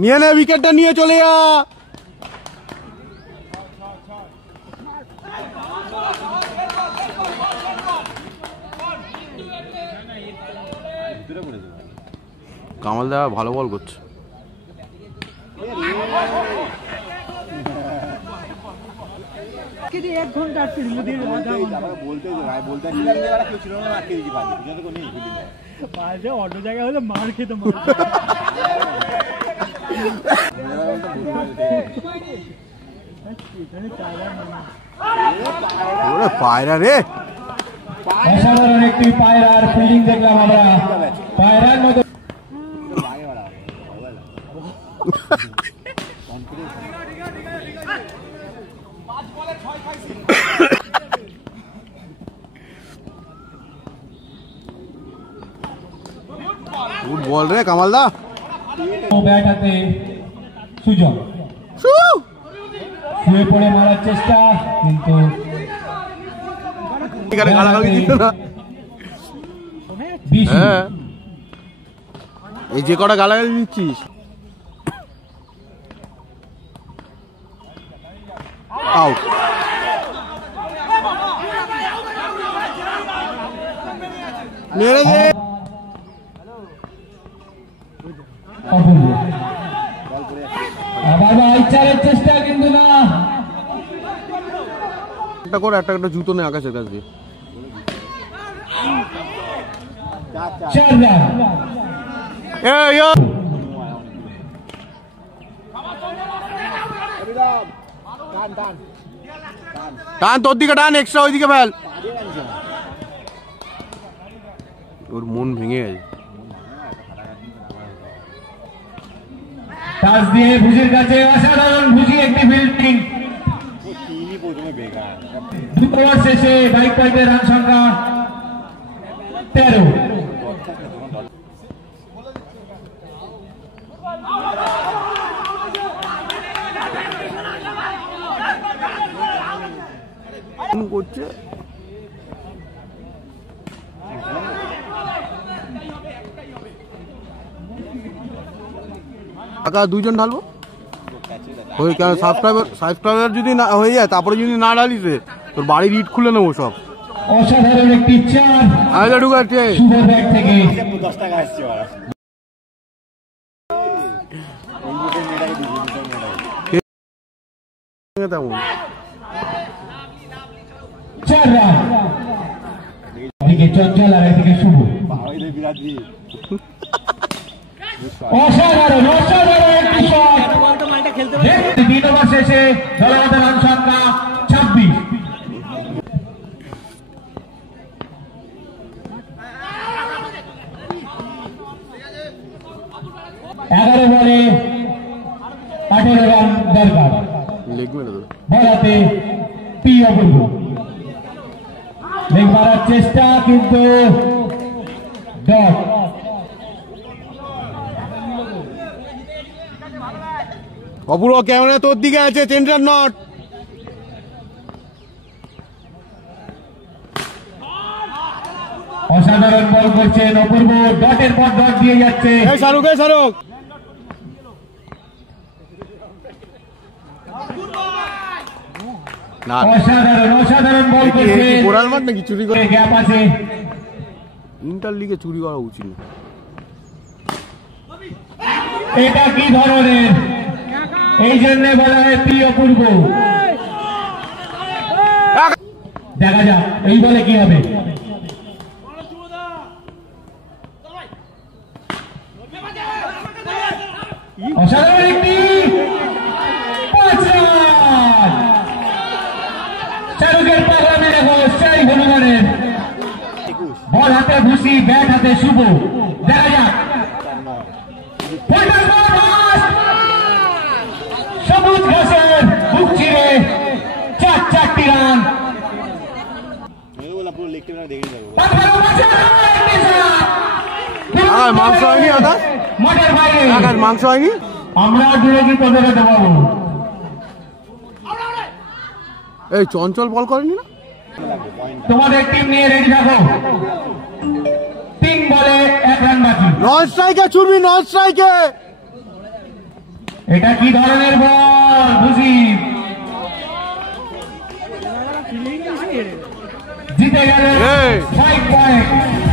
নিয়ে নে, উইকেটটা নিয়ে চলে যা। কামাল দা ভালো বল করছে। অন্য জায়গায় হলে মার খেতে পায়রা রে, অসাধারণ একটি পায়রার ফিল্ডিং দেখলাম আমরা। পায়রার মতো গুড বল রে কামাল দা। ব্যাট হাতে সুযোগ, শুয়ে পড়ে মারার চেষ্টা, কিন্তু এই যে কটা গালাগালি দিচ্ছিস, আউট। মেরে দে। আবার ইচ্ছার চেষ্টা, কিন্তু না। একটা করে একটা জুতো নেই আকাশের কাছ দিয়ে। 4 রান। টান তোর দিকে, টান এক্সট্রা ওইদিকে ফেল। ওর মন ভেঙে গেছে। টাচ দিয়ে ভুজির কাছে, অসাধারণ ভুজি একটি ফিল্ডিং। দুটো ওভার শেষে বাইক পয়েন্টের রান সংখ্যা 13। করছে টাকা 2 জন ঢালবো ওই কেন, সাবস্ক্রাইবার যদি না হয়ে যায়, তারপরে যদি না ঢালিস তোর বাড়ির ইট খুলে নেবো সব। অসাধারণ একটি 4 আগে ঢুকাচ্ছে সুপার ব্যাট থেকে। 10 টাকা আসছে ওরা। তেমন 4 রান। এদিকে চঞ্চল আর এদিকে শুভ। অসাধারণ একটি শট। 3 ওভার শেষে দলগত রান সংখ্যা 26। 11 বলে 18 রান দরকার। বল হাতে পি অপূর্ব, লেগ মারার চেষ্টা, কিন্তু ডট। অপূর্ব ক্যামেরা তোর দিকে আছে, সেন্টার নট। অসাধারণ বল করছেন অপূর্ব, ডটের পর ডট দিয়ে যাচ্ছে। শাহরুখ অসাধারণ বল করছে। গোড়াল মাঠ নাকি চুরি করে? গ্যাপ আছে। ইন্টার লিগে চুরি করা উচিত না। এটা কি ধরনের, এই জন্য বলা হয় পি অপূর্ব। দেখা যাক এই বলে কি হবে। অসাধারণ একটি 5 রান। শাহরুখের পাগলামে দেখো সেই হনুমানের। বল হাতে ভুসি, ব্যাট হাতে শুভ। দেখা যাক সবুজ ঘাসের বুক চিরে 4টি রান। মাংস হয়নি, মাঠের বাইরে মাংস হয়নি। আমরা দূরে কি পদকে দেবো। এই চঞ্চল বল করেনি না? তোমাদের টিম নিয়ে রেডি থাকো। 3 বলে 1 রান বাকি। নন স্ট্রাইকে ছুড়বি, নন স্ট্রাইকে। এটা কি ধরনের বল বুঝি জিতে গেল 5 পয়েন্ট।